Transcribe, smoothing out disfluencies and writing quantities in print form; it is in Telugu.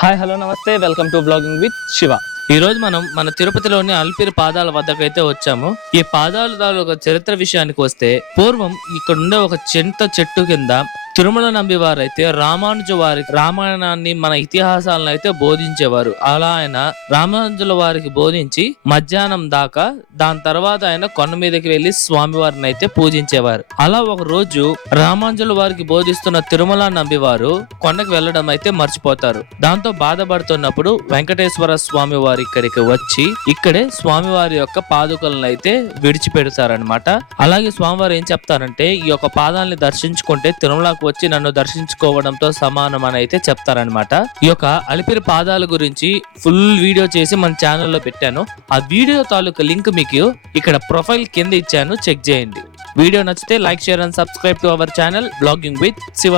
హాయ్ హలో నమస్తే welcome to blogging with Shiva. ఈ రోజు మనం మన తిరుపతిలోని అలిపిరి పాదాల వద్దకైతే వచ్చాము. ఈ పాదాల తాలూకా చరిత్ర విషయానికి వస్తే, పూర్వం ఇక్కడ ఉండే ఒక చింత చెట్టు కింద తిరుమల నంబి వారైతే రామానుజు వారికి రామాయణాన్ని మన ఇతిహాసాలను అయితే బోధించేవారు. అలా ఆయన రామానుజుల వారికి బోధించి మధ్యాహ్నం దాకా, దాని తర్వాత ఆయన కొండ మీదకి వెళ్లి స్వామివారిని అయితే పూజించేవారు. అలా ఒక రోజు రామానుజుల వారికి బోధిస్తున్న తిరుమల నంబి వారు కొండకు వెళ్లడం అయితే మర్చిపోతారు. దాంతో బాధపడుతున్నప్పుడు వెంకటేశ్వర స్వామి వారు ఇక్కడికి వచ్చి ఇక్కడే స్వామివారి యొక్క పాదుకలను అయితే విడిచిపెడతారనమాట. అలాగే స్వామివారు ఏం చెప్తారంటే, ఈ యొక్క పాదాలని దర్శించుకుంటే తిరుమలకు వచ్చి నన్ను దర్శించుకోవడంతో సమానం అని అయితే చెప్తారనమాట. ఈ యొక్క అలిపిరి పాదాల గురించి ఫుల్ వీడియో చేసి మన ఛానల్లో పెట్టాను. ఆ వీడియో తాలూకా లింక్ మీకు ఇక్కడ ప్రొఫైల్ కింద ఇచ్చాను, చెక్ చేయండి. వీడియో నచ్చితే like, share and subscribe to our channel blogging with Shiva.